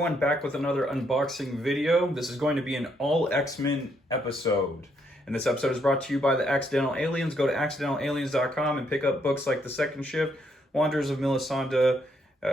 everyone, back with another unboxing video. This is going to be an all X-Men episode. And this episode is brought to you by the Accidental Aliens. Go to accidentalaliens.com and pick up books like The Second Shift, Wanderers of Melisande,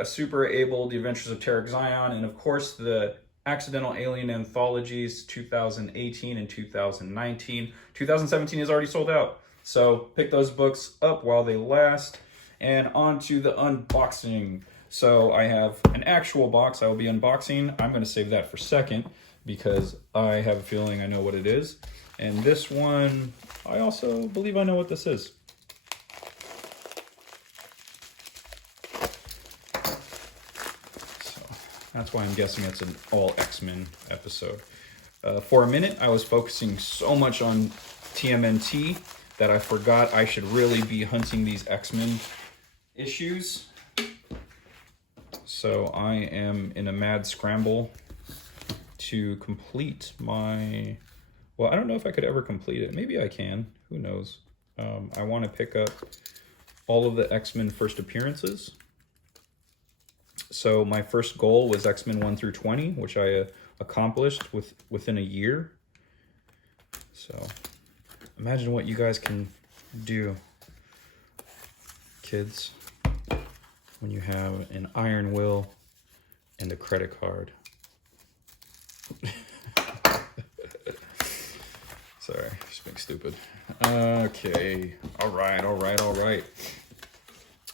Super Able, The Adventures of Tarek Zion, and of course the Accidental Alien Anthologies 2018 and 2019. 2017 is already sold out. So pick those books up while they last. And on to the unboxing. So I have an actual box I will be unboxing. I'm going to save that for second because I have a feeling I know what it is. And this one, I also believe I know what this is. So that's why I'm guessing it's an all X-Men episode. For a minute, I was focusing so much on TMNT that I forgot I should really be hunting these X-Men issues. So I am in a mad scramble to complete my, well, I don't know if I could ever complete it. Maybe I can, who knows. I want to pick up all of the X-Men first appearances. So my first goal was X-Men 1 through 20, which I accomplished within a year. So imagine what you guys can do, kids, when you have an iron will and a credit card. Sorry, just being stupid. Okay, all right.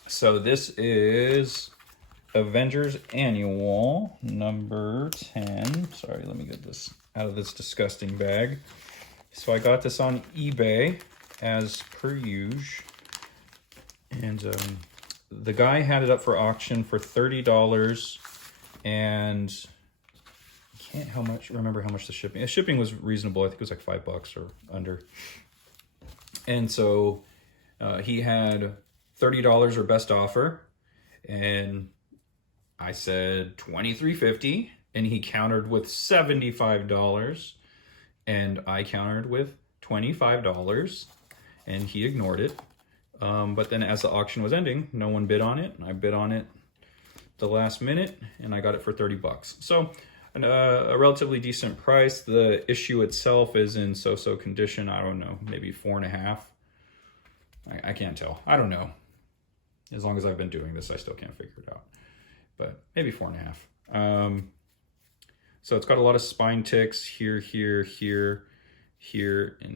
So this is Avengers Annual number 10. Sorry, let me get this out of this disgusting bag. So I got this on eBay as per usual. And the guy had it up for auction for $30, and I can't remember how much the shipping. The shipping was reasonable. I think it was like $5 or under. And so he had $30 or best offer, and I said $23.50, and he countered with $75, and I countered with $25, and he ignored it. But then as the auction was ending, no one bid on it. I bid on it the last minute, and I got it for $30. So a relatively decent price. The issue itself is in so-so condition. I don't know, maybe 4.5. I can't tell. I don't know. As long as I've been doing this, I still can't figure it out. But maybe 4.5. So it's got a lot of spine ticks here, and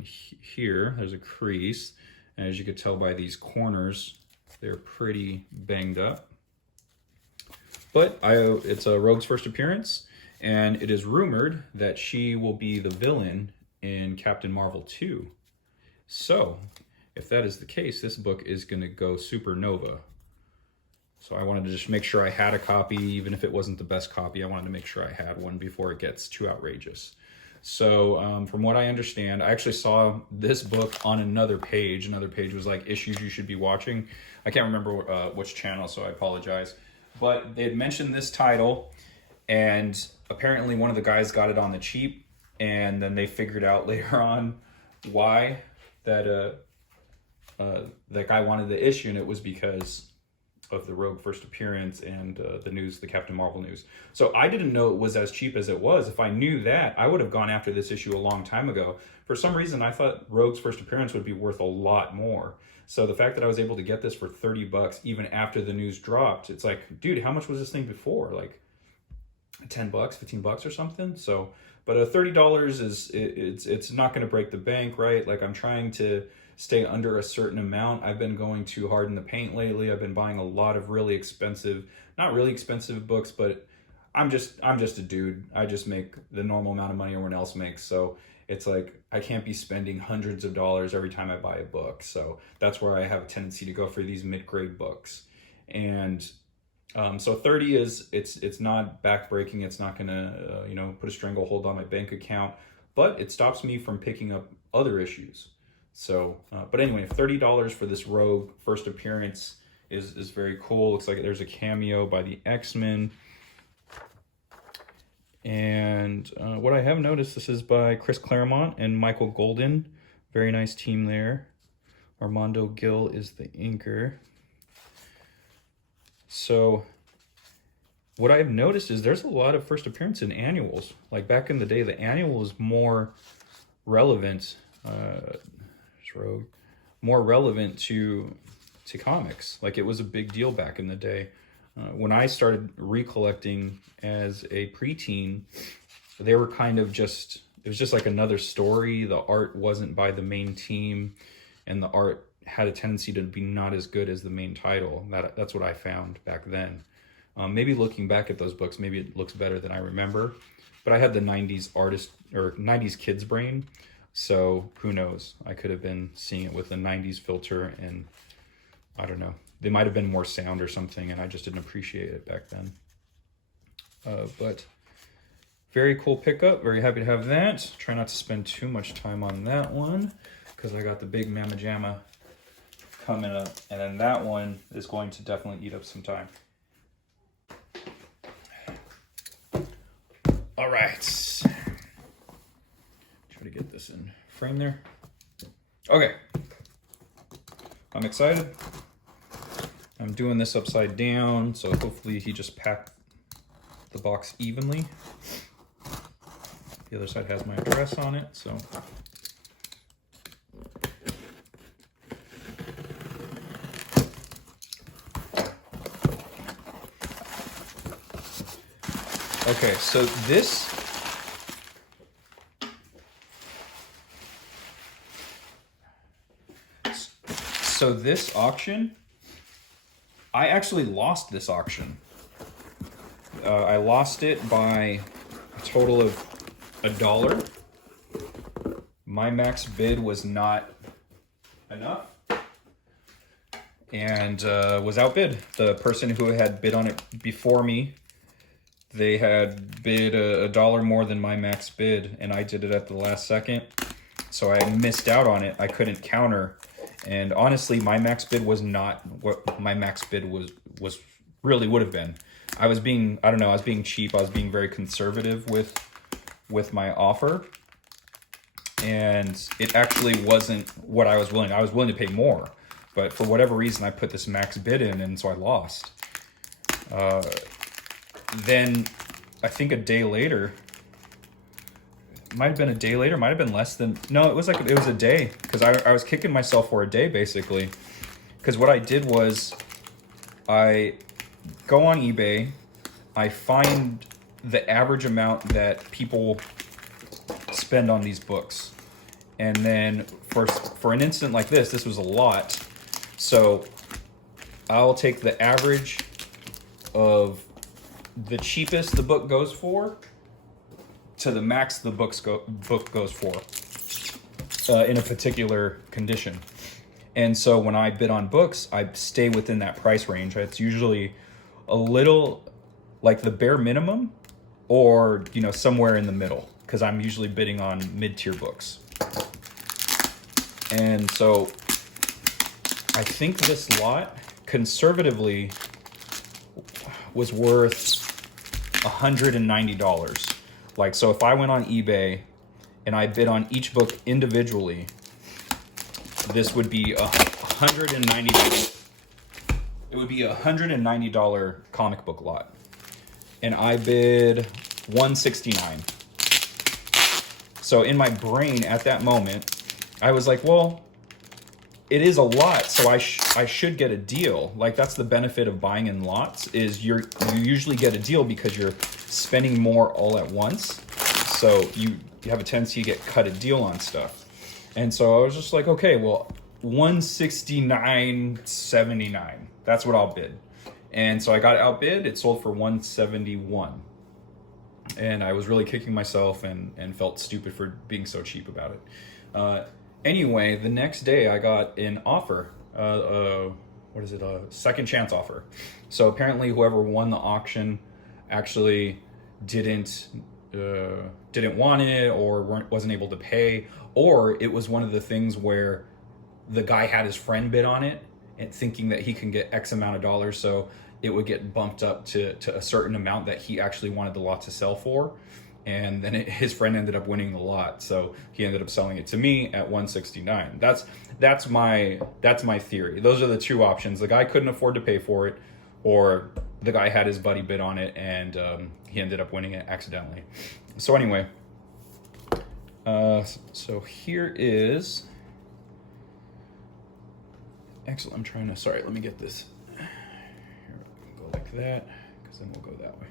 here. There's a crease. And as you could tell by these corners, they're pretty banged up. But it's a Rogue's first appearance, and it is rumored that she will be the villain in Captain Marvel 2. So, if that is the case, this book is going to go supernova. So I wanted to just make sure I had a copy, even if it wasn't the best copy. I wanted to make sure I had one before it gets too outrageous. So from what I understand, I actually saw this book on another page. Another page was like issues you should be watching. I can't remember which channel, so I apologize. But they had mentioned this title, and apparently one of the guys got it on the cheap, and then they figured out later on why that guy wanted the issue, and it was because of the Rogue first appearance and the news, the Captain Marvel news. So I didn't know it was as cheap as it was. If I knew that, I would have gone after this issue a long time ago. For some reason, I thought Rogue's first appearance would be worth a lot more. So the fact that I was able to get this for $30 even after the news dropped, it's like, dude, how much was this thing before? Like $10, $15 or something? So, but $30 it's not going to break the bank, right? Like I'm trying to stay under a certain amount. I've been going too hard in the paint lately. I've been buying a lot of really expensive, not really expensive books, but I'm just a dude. I just make the normal amount of money everyone else makes. So it's like, I can't be spending hundreds of dollars every time I buy a book. So that's where I have a tendency to go for these mid-grade books. And so 30 is, it's not backbreaking. It's not gonna, put a stranglehold on my bank account, but it stops me from picking up other issues. So, but anyway, $30 for this Rogue first appearance is very cool. Looks like there's a cameo by the X-Men. And what I have noticed, this is by Chris Claremont and Michael Golden. Very nice team there. Armando Gil is the inker. So what I've noticed is there's a lot of first appearance in annuals. Like back in the day, the annual was more relevant, more relevant to comics. Like it was a big deal back in the day. When I started recollecting as a preteen, they were kind of just, it was just like another story. The art wasn't by the main team, and the art had a tendency to be not as good as the main title. That's what I found back then. Maybe looking back at those books, maybe it looks better than I remember, but I had the 90s artist or 90s kids brain. So who knows? I could have been seeing it with a 90s filter, and I don't know. They might have been more sound or something, and I just didn't appreciate it back then. But very cool pickup. Very happy to have that. Try not to spend too much time on that one because I got the big Mamma Jamma coming up, and then that one is going to definitely eat up some time. All right. Try to get this in frame there. Okay. I'm excited. I'm doing this upside down, so hopefully he just packed the box evenly. The other side has my address on it, so. Okay, so this auction, I actually lost this auction. I lost it by a total of $1. My max bid was not enough and was outbid. The person who had bid on it before me, they had bid $1 more than my max bid, and I did it at the last second. So I missed out on it. I couldn't counter. And honestly, my max bid was not what my max bid was really would have been. I was being, I don't know, I was being cheap. I was being very conservative with my offer. And it actually wasn't what I was willing. I was willing to pay more. But for whatever reason, I put this max bid in, and so I lost. Then I think a day later, might have been a day later, might have been less than, no, it was a day, because I was kicking myself for a day, basically. Because what I did was, I go on eBay, I find the average amount that people spend on these books. And then for an instant like this was a lot. So I'll take the average of the cheapest the book goes for to the max the book goes for in a particular condition. And so when I bid on books, I stay within that price range. It's usually a little like the bare minimum, or somewhere in the middle, because I'm usually bidding on mid-tier books. And so I think this lot conservatively was worth $190. Like, so if I went on eBay and I bid on each book individually, this would be $190. It would be a $190 comic book lot. And I bid $169. So in my brain at that moment, I was like, well, it is a lot, so I should get a deal. Like, that's the benefit of buying in lots, is you usually get a deal because you're spending more all at once. So you have a tendency to get cut a deal on stuff. And so I was just like, okay, well, $169.79. That's what I'll bid. And so I got outbid. It sold for $171. And I was really kicking myself and felt stupid for being so cheap about it. Anyway, the next day I got an offer. A second chance offer. So apparently whoever won the auction actually didn't want it, or wasn't able to pay, or it was one of the things where the guy had his friend bid on it and thinking that he can get X amount of dollars, so it would get bumped up to a certain amount that he actually wanted the lot to sell for. And then his friend ended up winning the lot, so he ended up selling it to me at $169. That's my theory. Those are the two options. The guy couldn't afford to pay for it, or the guy had his buddy bid on it, and he ended up winning it accidentally. So anyway, so here is, excellent. I'm trying to, sorry, let me get this. Here, go like that, because then we'll go that way.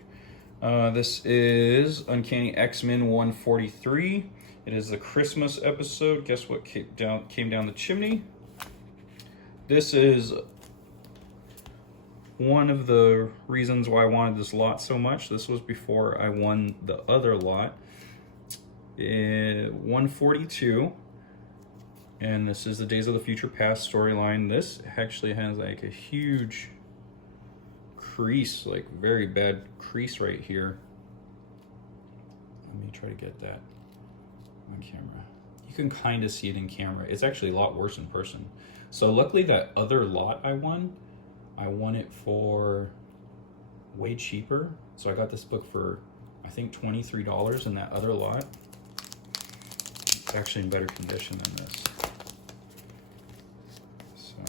This is Uncanny X-Men 143. It is the Christmas episode. Guess what came down the chimney? This is one of the reasons why I wanted this lot so much. This was before I won the other lot. 142. And this is the Days of the Future Past storyline. This actually has like a huge crease, like very bad crease right here. Let me try to get that on camera. You can kind of see it in camera. It's actually a lot worse in person. So luckily that other lot I won it for way cheaper. So I got this book for, I think, $23 in that other lot. It's actually in better condition than this. So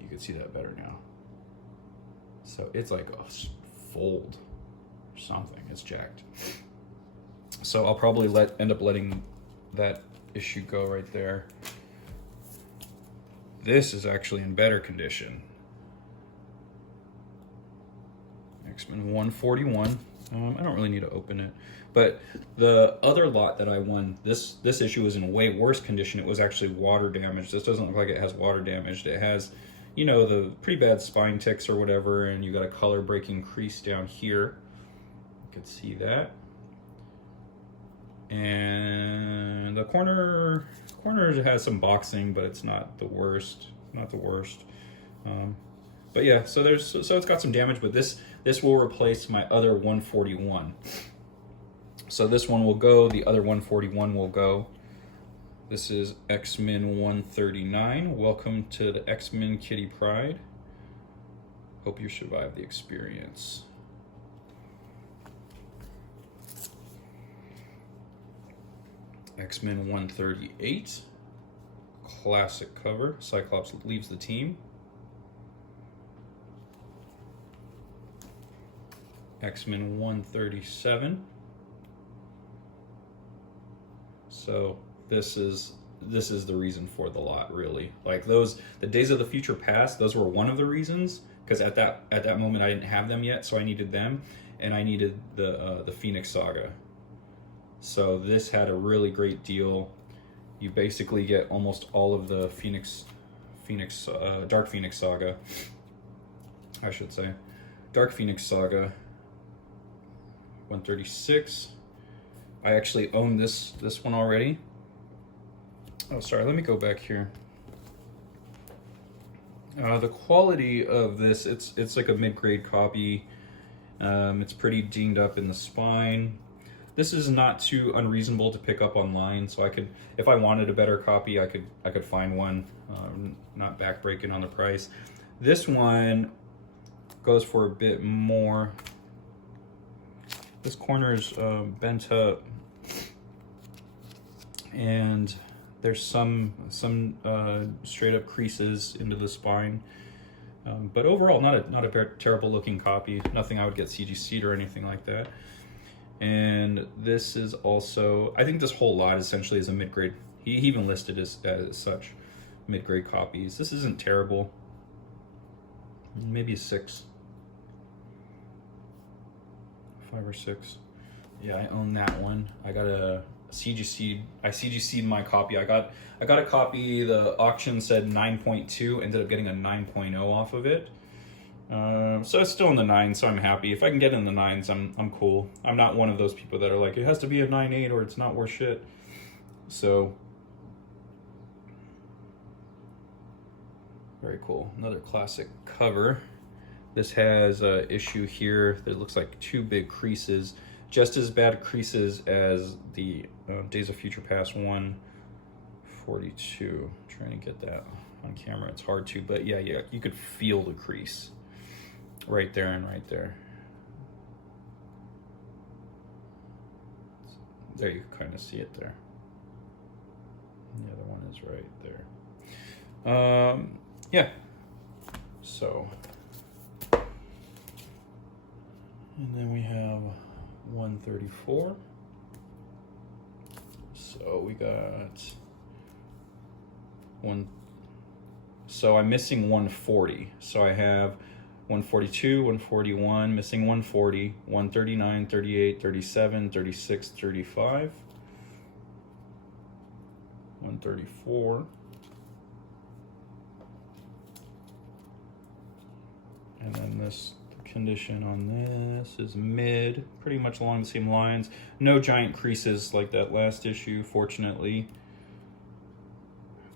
you can see that better now. So it's like a fold or something. It's jacked. So I'll probably end up letting that issue go right there. This is actually in better condition. X-Men 141. I don't really need to open it. But the other lot that I won, this issue was in way worse condition. It was actually water damaged. This doesn't look like it has water damaged. It has, you know, the pretty bad spine ticks or whatever, and you got a color breaking crease down here. You could see that. And the corner has some boxing, but it's not the worst. Not the worst. But yeah, so it's got some damage, but this will replace my other 141. So this one will go, the other 141 will go. This is X-Men 139. Welcome to the X-Men Kitty Pride. Hope you survive the experience. X-Men 138. Classic cover. Cyclops leaves the team. X-Men 137. So this is the reason for the lot, really. Like the Days of the Future Past, those were one of the reasons, because at that moment I didn't have them yet, so I needed them, and I needed the Phoenix Saga. So this had a really great deal. You basically get almost all of the Dark Phoenix Saga, I should say. Dark Phoenix Saga 136. I actually own this one already. Oh, sorry, let me go back here. The quality of this, it's like a mid-grade copy. It's pretty dinged up in the spine. This is not too unreasonable to pick up online, so I could, if I wanted a better copy, I could find one, not backbreaking on the price. This one goes for a bit more. This corner's bent up, and there's some straight up creases into the spine. But overall, not a terrible looking copy. Nothing I would get CGC'd or anything like that. And this is also, I think this whole lot essentially is a mid-grade. He even listed as such, mid-grade copies. This isn't terrible. Maybe a 6. 5 or 6. Yeah, I own that one. I got a CGC'd. I CGC'd my copy. I got a copy. The auction said 9.2. Ended up getting a 9.0 off of it. So it's still in the 9s, so I'm happy. If I can get in the 9s, I'm cool. I'm not one of those people that are like, it has to be a 9.8 or it's not worth shit. So very cool. Another classic cover. This has an issue here that looks like 2 big creases. Just as bad creases as the Days of Future Past 142. Trying to get that on camera. It's hard to, but yeah, you could feel the crease. Right there and right there. There, you can kind of see it there. The other one is right there. Yeah. So, and then we have 134. So we got one. So I'm missing 140. So I have 142, 141, missing 140, 139, 38, 37, 36, 35, 134. And then this condition on this is mid, pretty much along the same lines. No giant creases like that last issue, fortunately.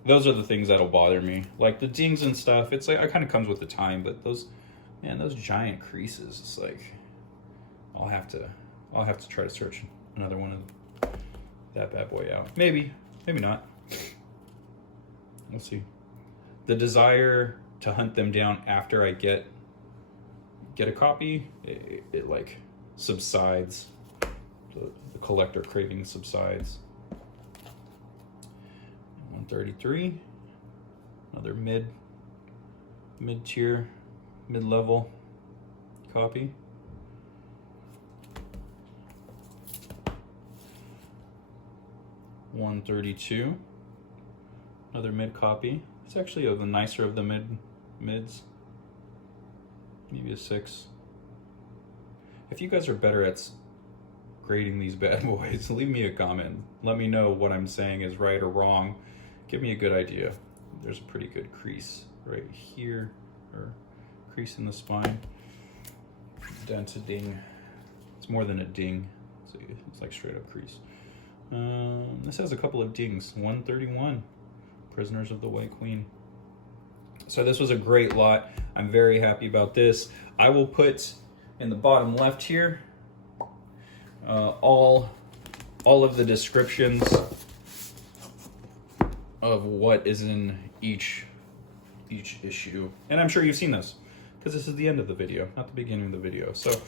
Those are the things that'll bother me. Like the dings and stuff, it's like, it kind of comes with the time, but those, man, those giant creases, it's like, I'll have to try to search another one of that bad boy out. Maybe, maybe not. We'll see. The desire to hunt them down after I get a copy, it like subsides. The collector craving subsides. 133, another mid-tier, mid-level copy. 132, another mid copy. It's actually the nicer of the mids. Maybe a 6. If you guys are better at grading these bad boys, leave me a comment. Let me know what I'm saying is right or wrong. Give me a good idea. There's a pretty good crease right here, or crease in the spine. Dent a ding. It's more than a ding. It's like straight up crease. This has a couple of dings. 131, Prisoners of the White Queen. So this was a great lot. I'm very happy about this. I will put in the bottom left here all of the descriptions of what is in each issue. And I'm sure you've seen this, because this is the end of the video, not the beginning of the video. So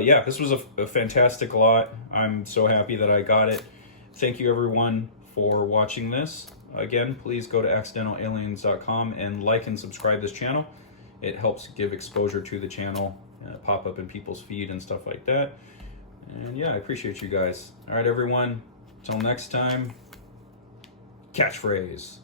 yeah, this was a fantastic lot. I'm so happy that I got it. Thank you everyone for watching this. Again, please go to accidentalaliens.com and like and subscribe this channel. It helps give exposure to the channel, pop up in people's feed and stuff like that. And yeah, I appreciate you guys. All right, everyone. Till next time, catchphrase.